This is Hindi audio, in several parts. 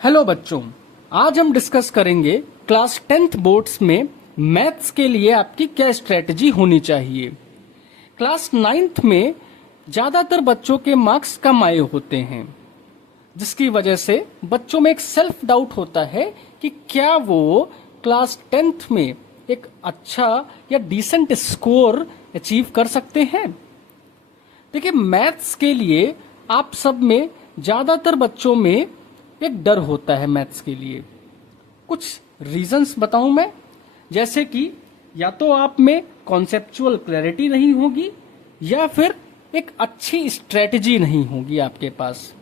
हेलो बच्चों, आज हम डिस्कस करेंगे क्लास 10th बोर्ड्स में मैथ्स के लिए आपकी क्या स्ट्रेटजी होनी चाहिए। क्लास 9th में ज़्यादातर बच्चों के मार्क्स कम आए होते हैं, जिसकी वजह से बच्चों में एक सेल्फ डाउट होता है कि क्या वो क्लास 10th में एक अच्छा या डिसेंट स्कोर अचीव कर सकते हैं। देखिए, मैथ्स के लिए आप सब में ज़्यादातर बच्चों में एक डर होता है मैथ्स के लिए। कुछ रीजंस बताऊं मैं, जैसे कि या तो आप में कॉन्सेप्चुअल क्लैरिटी नहीं होगी या फिर एक अच्छी स्ट्रेटजी नहीं होगी आपके पास,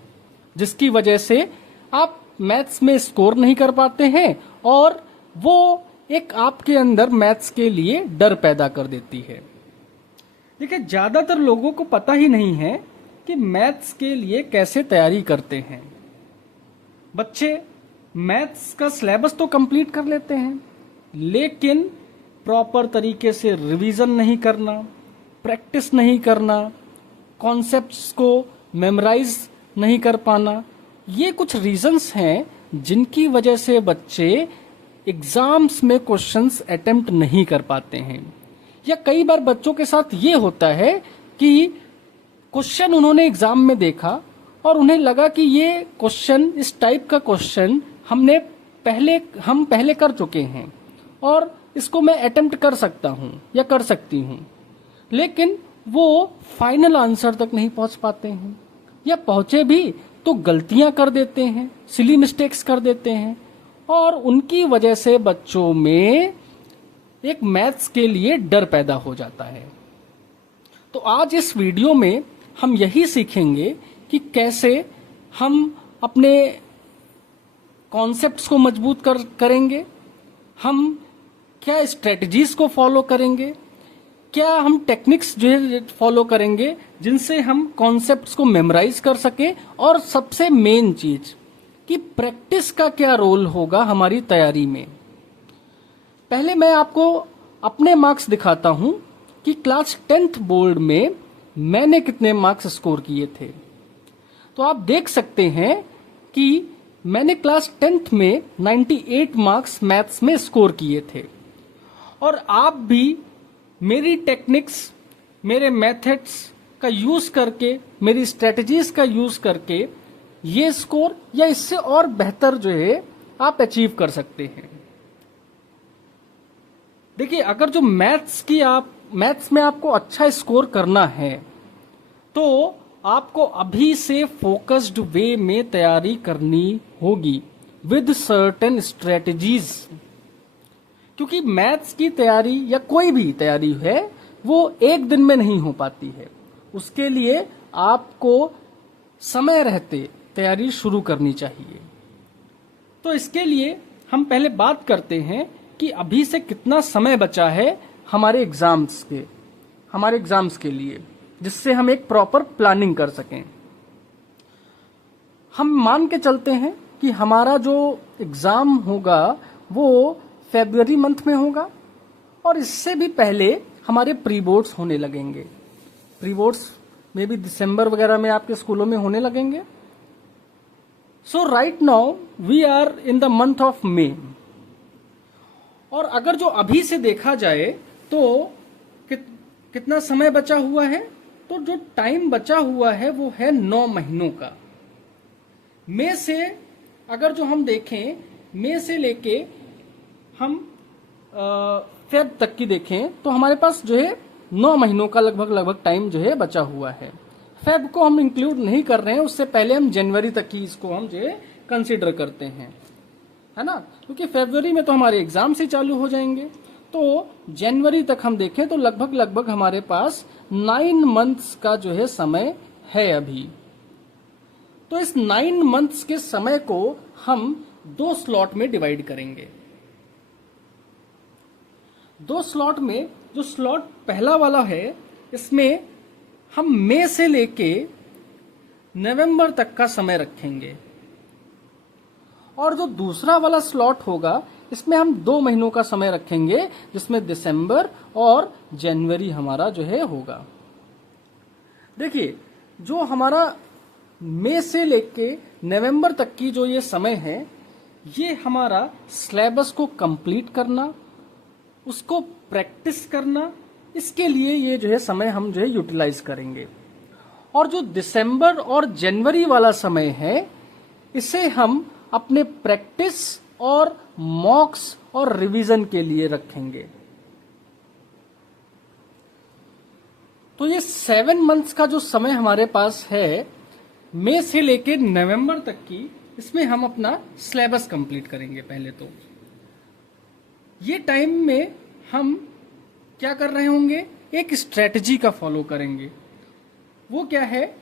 जिसकी वजह से आप मैथ्स में स्कोर नहीं कर पाते हैं और वो एक आपके अंदर मैथ्स के लिए डर पैदा कर देती है। देखिए, ज़्यादातर लोगों को पता ही नहीं है कि मैथ्स के लिए कैसे तैयारी करते हैं। बच्चे मैथ्स का सिलेबस तो कंप्लीट कर लेते हैं, लेकिन प्रॉपर तरीके से रिवीजन नहीं करना, प्रैक्टिस नहीं करना, कॉन्सेप्ट्स को मेमोराइज नहीं कर पाना, ये कुछ रीजंस हैं जिनकी वजह से बच्चे एग्जाम्स में क्वेश्चंस अटेम्प्ट नहीं कर पाते हैं। या कई बार बच्चों के साथ ये होता है कि क्वेश्चन उन्होंने एग्जाम में देखा और उन्हें लगा कि ये क्वेश्चन, इस टाइप का क्वेश्चन हम पहले कर चुके हैं और इसको मैं अटेम्प्ट कर सकता हूँ या कर सकती हूँ, लेकिन वो फाइनल आंसर तक नहीं पहुँच पाते हैं, या पहुँचे भी तो गलतियाँ कर देते हैं, सिली मिस्टेक्स कर देते हैं, और उनकी वजह से बच्चों में एक मैथ्स के लिए डर पैदा हो जाता है। तो आज इस वीडियो में हम यही सीखेंगे कि कैसे हम अपने कॉन्सेप्ट्स को मजबूत करेंगे, हम क्या स्ट्रेटजीज को फॉलो करेंगे, क्या हम टेक्निक्स जो है फॉलो करेंगे जिनसे हम कॉन्सेप्ट्स को मेमोराइज कर सके, और सबसे मेन चीज कि प्रैक्टिस का क्या रोल होगा हमारी तैयारी में। पहले मैं आपको अपने मार्क्स दिखाता हूं कि क्लास 10th बोर्ड में मैंने कितने मार्क्स स्कोर किए थे। तो आप देख सकते हैं कि मैंने क्लास 10th में 98 मार्क्स मैथ्स में स्कोर किए थे, और आप भी मेरी टेक्निक्स, मेरे मेथड्स का यूज करके, मेरी स्ट्रेटजीज का यूज करके ये स्कोर या इससे और बेहतर जो है आप अचीव कर सकते हैं। देखिए, अगर जो मैथ्स में आपको अच्छा स्कोर करना है तो आपको अभी से फोकस्ड वे में तैयारी करनी होगी विद सर्टेन स्ट्रेटजीज, क्योंकि मैथ्स की तैयारी या कोई भी तैयारी है वो एक दिन में नहीं हो पाती है। उसके लिए आपको समय रहते तैयारी शुरू करनी चाहिए। तो इसके लिए हम पहले बात करते हैं कि अभी से कितना समय बचा है हमारे एग्जाम्स के लिए, जिससे हम एक प्रॉपर प्लानिंग कर सकें। हम मान के चलते हैं कि हमारा जो एग्जाम होगा वो फरवरी मंथ में होगा, और इससे भी पहले हमारे प्री बोर्ड्स होने लगेंगे। प्री बोर्ड्स में भी दिसंबर वगैरह में आपके स्कूलों में होने लगेंगे। So right now we are in the month of May, और अगर जो अभी से देखा जाए तो कितना समय बचा हुआ है, तो जो टाइम बचा हुआ है वो है 9 महीनों का। मई से अगर जो हम देखें, मई से लेके हम फेब तक की देखें तो हमारे पास जो है 9 महीनों का लगभग टाइम जो है बचा हुआ है। फेब को हम इंक्लूड नहीं कर रहे हैं, उससे पहले हम जनवरी तक की इसको हम जो है कंसिडर करते हैं, है ना, क्योंकि फरवरी में तो हमारे एग्जाम्स ही चालू हो जाएंगे। तो जनवरी तक हम देखें तो लगभग हमारे पास 9 मंथ्स का जो है समय है अभी। तो इस 9 मंथ्स के समय को हम 2 स्लॉट में डिवाइड करेंगे। 2 स्लॉट में जो स्लॉट पहला वाला है, इसमें हम मई से लेके नवंबर तक का समय रखेंगे, और जो दूसरा वाला स्लॉट होगा इसमें हम 2 महीनों का समय रखेंगे, जिसमें दिसंबर और जनवरी हमारा जो है होगा। देखिए, जो हमारा मई से लेके नवंबर तक की जो ये समय है, ये हमारा सिलेबस को कंप्लीट करना, उसको प्रैक्टिस करना, इसके लिए ये जो है समय हम जो है यूटिलाइज करेंगे। और जो दिसंबर और जनवरी वाला समय है, इसे हम अपने प्रैक्टिस और मॉक्स और रिवीजन के लिए रखेंगे। तो ये 7 मंथ्स का जो समय हमारे पास है, मई से लेके नवंबर तक की, इसमें हम अपना सिलेबस कंप्लीट करेंगे। पहले तो ये टाइम में हम क्या कर रहे होंगे, एक स्ट्रेटजी का फॉलो करेंगे। वो क्या है,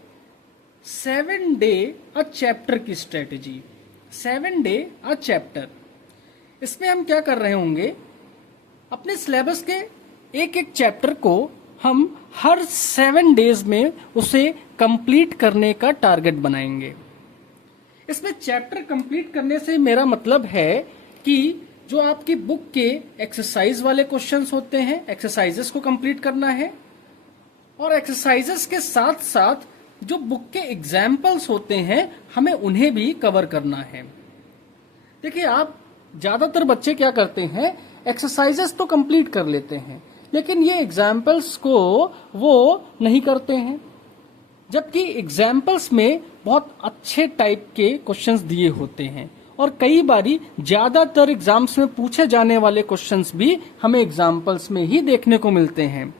7 डे अ चैप्टर की स्ट्रेटजी। 7 डे अ चैप्टर, इसमें हम क्या कर रहे होंगे, अपने सिलेबस के एक एक चैप्टर को हम हर 7 डेज में उसे कंप्लीट करने का टारगेट बनाएंगे। इसमें चैप्टर कंप्लीट करने से मेरा मतलब है कि जो आपकी बुक के एक्सरसाइज वाले क्वेश्चंस होते हैं, एक्सरसाइजेस को कंप्लीट करना है, और एक्सरसाइजेस के साथ साथ जो बुक के एग्जाम्पल्स होते हैं, हमें उन्हें भी कवर करना है। देखिए, आप ज्यादातर बच्चे क्या करते हैं, एक्सरसाइजेस तो कंप्लीट कर लेते हैं, लेकिन ये एग्जाम्पल्स को वो नहीं करते हैं, जबकि एग्जाम्पल्स में बहुत अच्छे टाइप के क्वेश्चंस दिए होते हैं, और कई बारी ज्यादातर एग्जाम्स में पूछे जाने वाले क्वेश्चंस भी हमें एग्जाम्पल्स में ही देखने को मिलते हैं।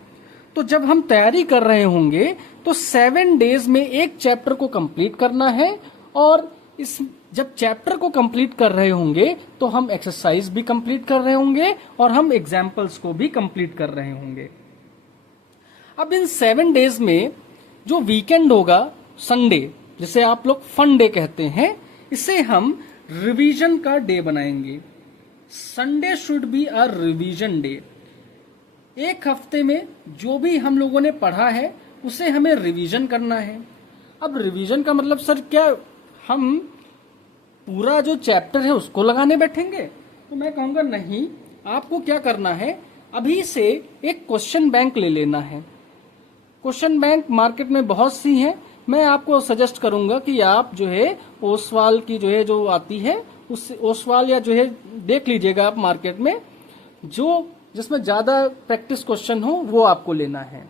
तो जब हम तैयारी कर रहे होंगे तो 7 डेज में एक चैप्टर को कंप्लीट करना है, और इस जब चैप्टर को कंप्लीट कर रहे होंगे तो हम एक्सरसाइज भी कंप्लीट कर रहे होंगे और हम एग्जाम्पल्स को भी कंप्लीट कर रहे होंगे। अब इन 7 डेज में जो वीकेंड होगा, संडे, जिसे आप लोग फन डे कहते हैं, इसे हम रिवीजन का डे बनाएंगे। Sunday should be a revision day. एक हफ्ते में जो भी हम लोगों ने पढ़ा है उसे हमें रिवीजन करना है। अब रिवीजन का मतलब सर क्या हम पूरा जो चैप्टर है उसको लगाने बैठेंगे? तो मैं कहूंगा नहीं, आपको क्या करना है, अभी से एक क्वेश्चन बैंक ले लेना है। क्वेश्चन बैंक मार्केट में बहुत सी हैं, मैं आपको सजेस्ट करूंगा कि आप जो है ओसवाल की जो आती है, उस ओसवाल या जो है देख लीजिएगा आप मार्केट में, जो जिसमें ज्यादा प्रैक्टिस क्वेश्चन हो वो आपको लेना है।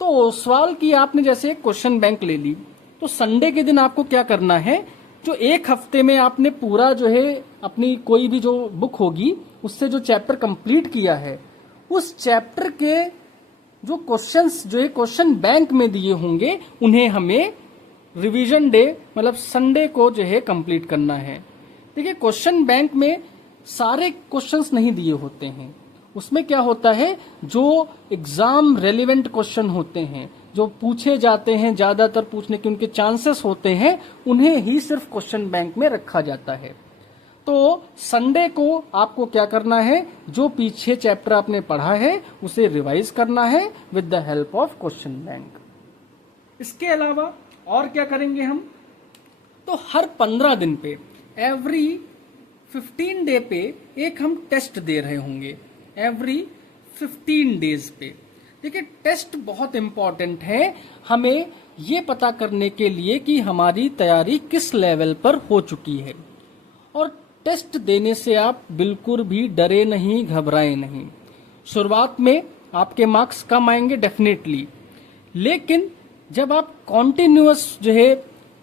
तो ओसवाल की आपने जैसे एक क्वेश्चन बैंक ले ली, तो संडे के दिन आपको क्या करना है, जो एक हफ्ते में आपने पूरा जो है अपनी कोई भी जो बुक होगी उससे जो चैप्टर कंप्लीट किया है, उस चैप्टर के जो क्वेश्चंस जो है क्वेश्चन बैंक में दिए होंगे, उन्हें हमें रिवीजन डे मतलब संडे को जो है कंप्लीट करना है। देखिए, क्वेश्चन बैंक में सारे क्वेश्चंस नहीं दिए होते हैं, उसमें क्या होता है, जो एग्जाम रेलिवेंट क्वेश्चन होते हैं, जो पूछे जाते हैं, ज्यादातर पूछने के उनके चांसेस होते हैं, उन्हें ही सिर्फ क्वेश्चन बैंक में रखा जाता है। तो संडे को आपको क्या करना है, जो पीछे चैप्टर आपने पढ़ा है उसे रिवाइज करना है with the help of question bank. इसके अलावा और क्या करेंगे हम, तो हर 15 दिन पे, एवरी 15 डे पे एक हम टेस्ट दे रहे होंगे, एवरी 15 डेज पे। देखिए, टेस्ट बहुत इंपॉर्टेंट है हमें ये पता करने के लिए कि हमारी तैयारी किस लेवल पर हो चुकी है। और टेस्ट देने से आप बिल्कुल भी डरे नहीं, घबराए नहीं। शुरुआत में आपके मार्क्स कम आएंगे डेफिनेटली, लेकिन जब आप कॉन्टिन्यूअस जो है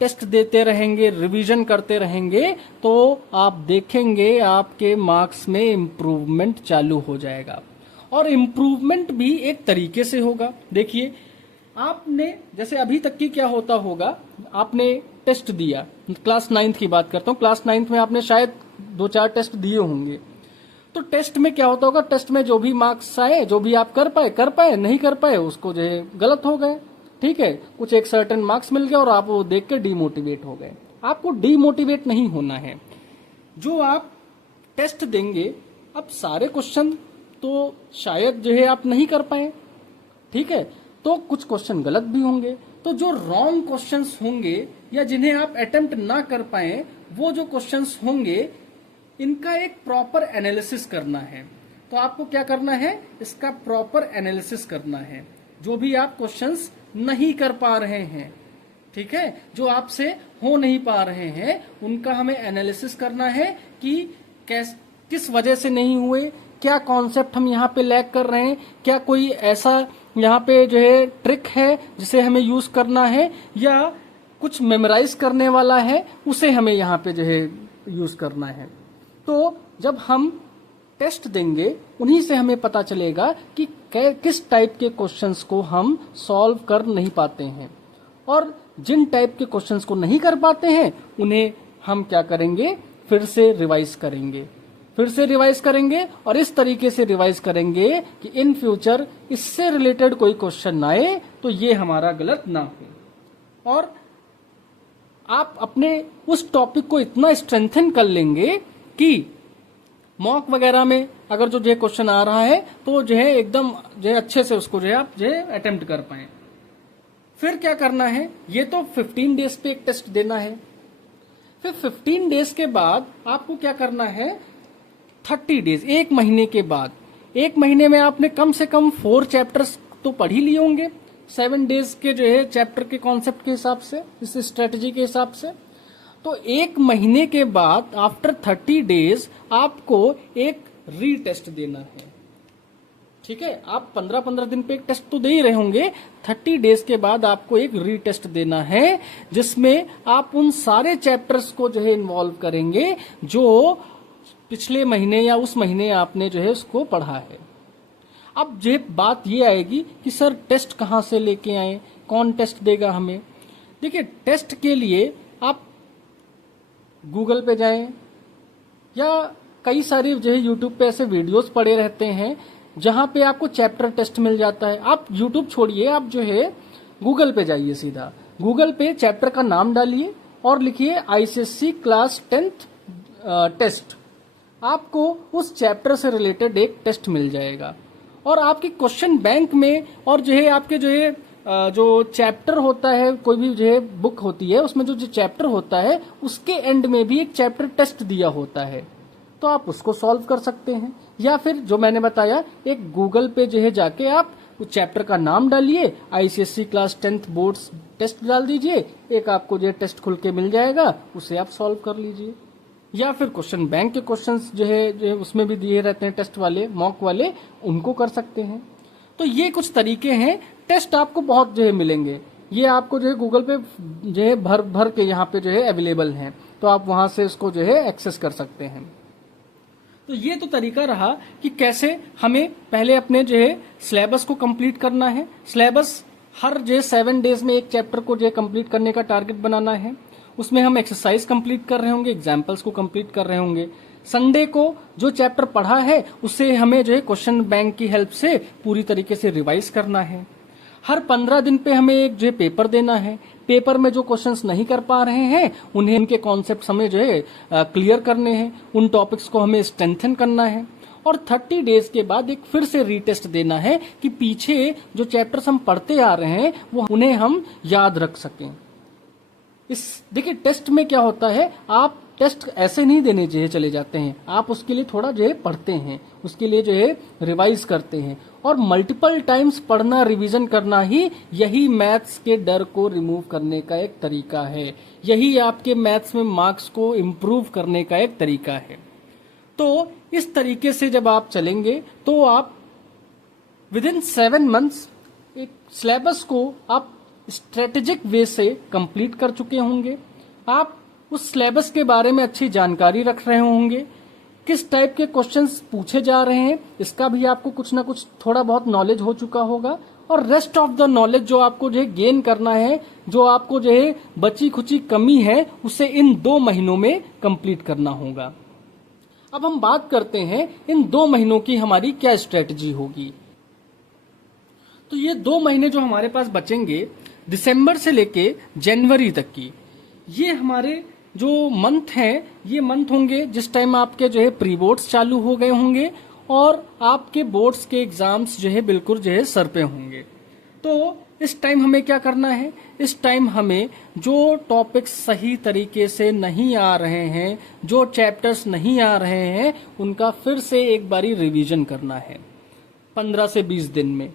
टेस्ट देते रहेंगे, रिवीजन करते रहेंगे, तो आप देखेंगे आपके मार्क्स में इम्प्रूवमेंट चालू हो जाएगा। और इम्प्रूवमेंट भी एक तरीके से होगा। देखिए, आपने जैसे अभी तक की क्या होता होगा, आपने टेस्ट दिया, क्लास 9th की बात करता हूँ, क्लास 9th में आपने शायद 2-4 टेस्ट दिए होंगे। तो टेस्ट में क्या होता होगा, टेस्ट में जो भी मार्क्स आए, जो भी आप कर पाए, नहीं कर पाए उसको जो है गलत हो गए, ठीक है, कुछ एक सर्टेन मार्क्स मिल गए और आप वो देख के डीमोटिवेट हो गए। आपको डीमोटिवेट नहीं होना है। जो आप टेस्ट देंगे, अब सारे क्वेश्चन तो शायद जो है आप नहीं कर पाए, ठीक है, तो कुछ क्वेश्चन गलत भी होंगे। तो जो रॉन्ग क्वेश्चंस होंगे या जिन्हें आप अटेम्प्ट ना कर पाए, वो जो क्वेश्चंस होंगे, इनका एक प्रॉपर एनालिसिस करना है। तो आपको क्या करना है, इसका प्रॉपर एनालिसिस करना है। जो भी आप क्वेश्चंस नहीं कर पा रहे हैं, ठीक है, जो आपसे हो नहीं पा रहे हैं उनका हमें एनालिसिस करना है कि किस वजह से नहीं हुए, क्या कॉन्सेप्ट हम यहाँ पे लैग कर रहे हैं, क्या कोई ऐसा यहाँ पे जो है ट्रिक है जिसे हमें यूज करना है, या कुछ मेमोराइज करने वाला है उसे हमें यहाँ पे जो है यूज करना है। तो जब हम टेस्ट देंगे उन्हीं से हमें पता चलेगा कि किस टाइप के क्वेश्चंस को हम सॉल्व कर नहीं पाते हैं, और जिन टाइप के क्वेश्चंस को नहीं कर पाते हैं उन्हें हम क्या करेंगे, फिर से रिवाइज करेंगे और इस तरीके से रिवाइज करेंगे कि इन फ्यूचर इससे रिलेटेड कोई क्वेश्चन आए तो ये हमारा गलत ना हो। और आप अपने उस टॉपिक को इतना स्ट्रेंथन कर लेंगे कि मॉक वगैरह में अगर जो क्वेश्चन आ रहा है तो जो है एकदम जो है अच्छे से उसको जो है आप जो है अटेम्प्ट कर पाए। फिर क्या करना है, ये तो 15 डेज पे एक टेस्ट देना है। फिर 15 डेज के बाद आपको क्या करना है, 30 डेज, एक महीने के बाद, एक महीने में आपने कम से कम 4 चैप्टर्स तो पढ़ ही लिए होंगे 7 डेज के जो है चैप्टर के कॉन्सेप्ट के हिसाब से, इस स्ट्रेटजी के हिसाब से। तो एक महीने के बाद आफ्टर 30 डेज आपको एक रीटेस्ट देना है। ठीक है, आप 15-15 दिन पे एक टेस्ट तो दे ही रहे होंगे, 30 डेज के बाद आपको एक रीटेस्ट देना है जिसमें आप उन सारे चैप्टर्स को जो है इन्वॉल्व करेंगे जो पिछले महीने या उस महीने आपने जो है उसको पढ़ा है। अब जो बात ये आएगी कि सर टेस्ट कहाँ से लेके आए, कौन टेस्ट देगा हमें। देखिए, टेस्ट के लिए आप गूगल पे जाएं या कई सारी जो है यूट्यूब पे ऐसे वीडियोस पड़े रहते हैं जहां पे आपको चैप्टर टेस्ट मिल जाता है। आप यूट्यूब छोड़िए, आप जो है गूगल पे जाइए, सीधा गूगल पे चैप्टर का नाम डालिए और लिखिए आईसीएससी क्लास 10th टेस्ट। आपको उस चैप्टर से रिलेटेड एक टेस्ट मिल जाएगा और आपके क्वेश्चन बैंक में और जो है आपके जो है जो चैप्टर होता है, कोई भी जो है बुक होती है उसमें जो चैप्टर होता है उसके एंड में भी एक चैप्टर टेस्ट दिया होता है, तो आप उसको सॉल्व कर सकते हैं। या फिर जो मैंने बताया, एक गूगल पे जो है जाके आप उस चैप्टर का नाम डालिए, ICSC class 10th boards test डाल दीजिए, एक आपको जो टेस्ट खुल के मिल जाएगा, उसे आप सॉल्व कर लीजिए। या फिर क्वेश्चन बैंक के क्वेश्चंस जो है उसमें भी दिए रहते हैं टेस्ट वाले, मॉक वाले, उनको कर सकते हैं। तो ये कुछ तरीके हैं। टेस्ट आपको बहुत जो है मिलेंगे, ये आपको जो है गूगल पे जो है भर भर के यहाँ पे जो है अवेलेबल हैं, तो आप वहां से इसको जो है एक्सेस कर सकते हैं। तो ये तो तरीका रहा कि कैसे हमें पहले अपने जो है सिलेबस को कंप्लीट करना है। सिलेबस हर जो है 7 डेज में एक चैप्टर को जो है कंप्लीट करने का टारगेट बनाना है। उसमें हम एक्सरसाइज कंप्लीट कर रहे होंगे, एग्जाम्पल्स को कंप्लीट कर रहे होंगे। संडे को जो चैप्टर पढ़ा है उसे हमें जो है क्वेश्चन बैंक की हेल्प से पूरी तरीके से रिवाइज करना है। हर 15 दिन पे हमें एक जो है पेपर देना है। पेपर में जो क्वेश्चंस नहीं कर पा रहे हैं उन्हें, उनके कॉन्सेप्ट हमें जो है क्लियर करने हैं, उन टॉपिक्स को हमें स्ट्रेंथन करना है। और 30 डेज के बाद एक फिर से रीटेस्ट देना है कि पीछे जो चैप्टर्स हम पढ़ते आ रहे हैं वो उन्हें हम याद रख सकें। देखिए, टेस्ट में क्या होता है, आप टेस्ट ऐसे नहीं देने जो है चले जाते हैं, आप उसके लिए थोड़ा जो है पढ़ते हैं, उसके लिए जो है रिवाइज करते हैं। और मल्टीपल टाइम्स पढ़ना, रिवीजन करना ही यही मैथ्स के डर को रिमूव करने का एक तरीका है, यही आपके मैथ्स में मार्क्स को इम्प्रूव करने का एक तरीका है। तो इस तरीके से जब आप चलेंगे तो आप विदिन 7 मंथ्स एक सिलेबस को आप स्ट्रेटेजिक वे से कंप्लीट कर चुके होंगे। आप उस सिलेबस के बारे में अच्छी जानकारी रख रहे होंगे, किस टाइप के क्वेश्चंस पूछे जा रहे हैं इसका भी आपको कुछ ना कुछ थोड़ा बहुत नॉलेज हो चुका होगा। और रेस्ट ऑफ द नॉलेज जो आपको जो है गेन करना है, जो आपको जो है बची खुची कमी है, उसे इन 2 महीनों में कंप्लीट करना होगा। अब हम बात करते हैं इन 2 महीनों की हमारी क्या स्ट्रेटजी होगी। तो ये 2 महीने जो हमारे पास बचेंगे दिसंबर से लेके जनवरी तक की, ये हमारे जो मंथ हैं, ये मंथ होंगे जिस टाइम आपके जो है प्री बोर्ड्स चालू हो गए होंगे और आपके बोर्ड्स के एग्जाम्स जो है बिल्कुल जो है सर पे होंगे। तो इस टाइम हमें क्या करना है, इस टाइम हमें जो टॉपिक्स सही तरीके से नहीं आ रहे हैं, जो चैप्टर्स नहीं आ रहे हैं, उनका फिर से एक बारी रिवीजन करना है 15 से 20 दिन में।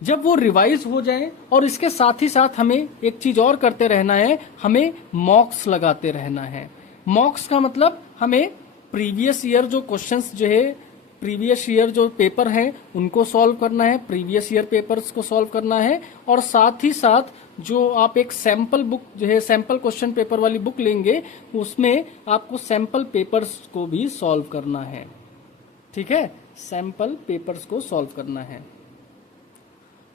जब वो रिवाइज हो जाए, और इसके साथ ही साथ हमें एक चीज और करते रहना है, हमें मॉक्स लगाते रहना है। मॉक्स का मतलब हमें प्रीवियस ईयर जो क्वेश्चंस जो है, प्रीवियस ईयर जो पेपर हैं उनको सॉल्व करना है, प्रीवियस ईयर पेपर्स को सॉल्व करना है, और साथ ही साथ जो आप एक सैंपल बुक जो है, सैंपल क्वेश्चन पेपर वाली बुक लेंगे, उसमें आपको सैंपल पेपर्स को भी सॉल्व करना है। ठीक है, सैंपल पेपर्स को सॉल्व करना है।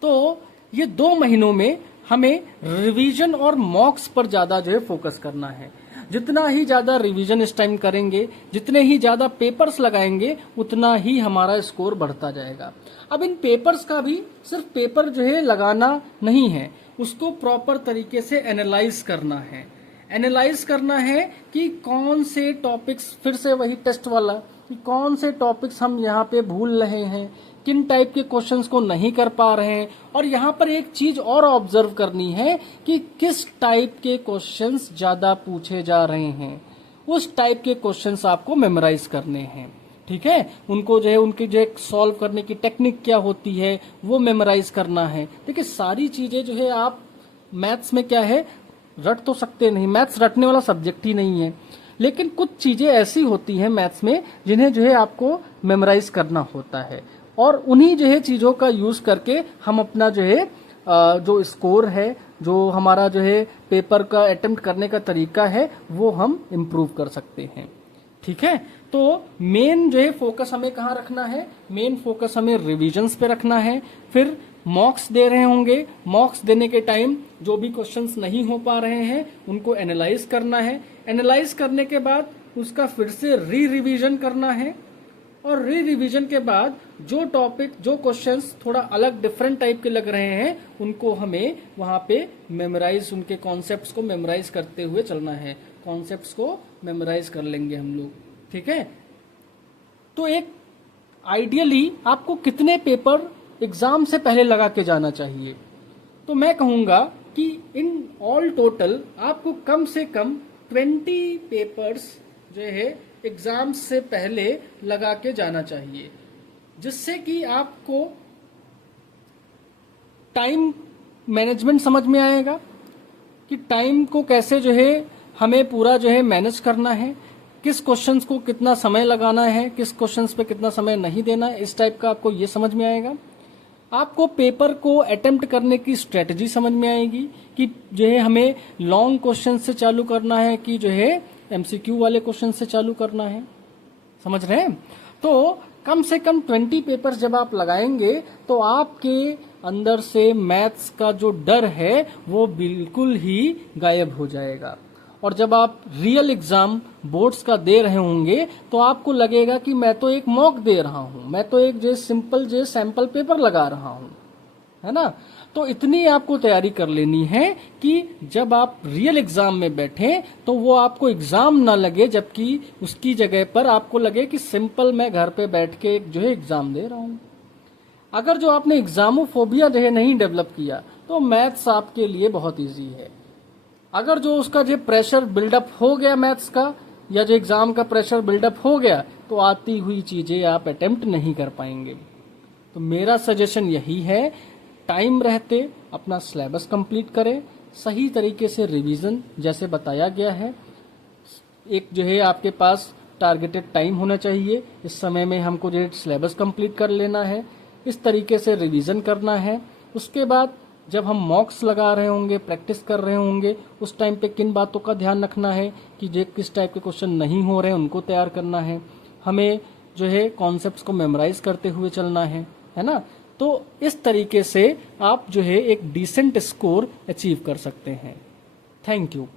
तो ये 2 महीनों में हमें रिवीजन और मॉक्स पर ज्यादा जो है फोकस करना है। जितना ही ज्यादा रिवीजन इस टाइम करेंगे, जितने ही ज्यादा पेपर्स लगाएंगे, उतना ही हमारा स्कोर बढ़ता जाएगा। अब इन पेपर्स का भी सिर्फ पेपर जो है लगाना नहीं है, उसको प्रॉपर तरीके से एनालाइज करना है। एनालाइज करना है कि कौन से टॉपिक्स, फिर से वही टेस्ट वाला, कि कौन से टॉपिक्स हम यहाँ पे भूल रहे हैं, किन टाइप के क्वेश्चंस को नहीं कर पा रहे हैं। और यहाँ पर एक चीज और ऑब्जर्व करनी है कि किस टाइप के क्वेश्चंस ज्यादा पूछे जा रहे हैं, उस टाइप के क्वेश्चंस आपको मेमोराइज करने हैं। ठीक है, उनको जो है, उनकी जो सॉल्व करने की टेक्निक क्या होती है वो मेमोराइज करना है। देखिए सारी चीजें जो है आप मैथ्स में क्या है, रट तो सकते नहीं, मैथ्स रटने वाला सब्जेक्ट ही नहीं है, लेकिन कुछ चीजें ऐसी होती हैं मैथ्स में जिन्हें जो है आपको मेमोराइज करना होता है, और उन्हीं जो है चीजों का यूज करके हम अपना जो है जो स्कोर है, जो हमारा जो है पेपर का अटेम्प्ट करने का तरीका है, वो हम इम्प्रूव कर सकते हैं। ठीक है, तो मेन जो है फोकस हमें कहाँ रखना है, मेन फोकस हमें रिविजन्स पे रखना है। फिर मॉक्स दे रहे होंगे, मॉक्स देने के टाइम जो भी क्वेश्चंस नहीं हो पा रहे हैं उनको एनालाइज करना है। एनालाइज करने के बाद उसका फिर से री रिविजन करना है, और री रिविजन के बाद जो टॉपिक, जो क्वेश्चंस थोड़ा अलग डिफरेंट टाइप के लग रहे हैं, उनको हमें वहां पे मेमोराइज, उनके कॉन्सेप्ट्स को मेमोराइज करते हुए चलना है। कॉन्सेप्ट्स को मेमोराइज कर लेंगे हम लोग। ठीक है, तो एक आइडियली आपको कितने पेपर एग्जाम से पहले लगा के जाना चाहिए? तो मैं कहूंगा कि इन ऑल टोटल आपको कम से कम 20 पेपर्स जो है एग्जाम से पहले लगा के जाना चाहिए, जिससे कि आपको टाइम मैनेजमेंट समझ में आएगा कि टाइम को कैसे जो है हमें पूरा जो है मैनेज करना है, किस क्वेश्चंस को कितना समय लगाना है, किस क्वेश्चंस पे कितना समय नहीं देना है, इस टाइप का आपको ये समझ में आएगा। आपको पेपर को अटेम्प्ट करने की स्ट्रेटजी समझ में आएगी कि जो है हमें लॉन्ग क्वेश्चन से चालू करना है कि जो है एमसीक्यू वाले क्वेश्चन से चालू करना है। समझ रहे हैं? तो कम से कम 20 पेपर्स जब आप लगाएंगे तो आपके अंदर से मैथ्स का जो डर है वो बिल्कुल ही गायब हो जाएगा। और जब आप रियल एग्जाम बोर्ड्स का दे रहे होंगे तो आपको लगेगा कि मैं तो एक मॉक दे रहा हूं, मैं तो एक जो सिंपल जो सैंपल पेपर लगा रहा हूं, है ना। तो इतनी आपको तैयारी कर लेनी है कि जब आप रियल एग्जाम में बैठें तो वो आपको एग्जाम ना लगे, जबकि उसकी जगह पर आपको लगे कि सिंपल मैं घर पे बैठ के जो है एग्जाम दे रहा हूं। अगर जो आपने एग्जामोफोबिया जो है नहीं डेवलप किया तो मैथ्स आपके लिए बहुत इजी है। अगर जो उसका जो प्रेशर बिल्डअप हो गया मैथ्स का, या जो एग्जाम का प्रेशर बिल्डअप हो गया, तो आती हुई चीजें आप अटेम्प्ट नहीं कर पाएंगे। तो मेरा सजेशन यही है, टाइम रहते अपना सिलेबस कंप्लीट करें, सही तरीके से रिवीजन जैसे बताया गया है। एक जो है आपके पास टारगेटेड टाइम होना चाहिए, इस समय में हमको जो है सिलेबस कंप्लीट कर लेना है, इस तरीके से रिवीजन करना है। उसके बाद जब हम मॉक्स लगा रहे होंगे, प्रैक्टिस कर रहे होंगे, उस टाइम पे किन बातों का ध्यान रखना है कि जो किस टाइप के क्वेश्चन नहीं हो रहे हैं उनको तैयार करना है। हमें जो है कॉन्सेप्ट्स को मेमोराइज करते हुए चलना है ना। तो इस तरीके से आप जो है एक डिसेंट स्कोर अचीव कर सकते हैं। Thank you.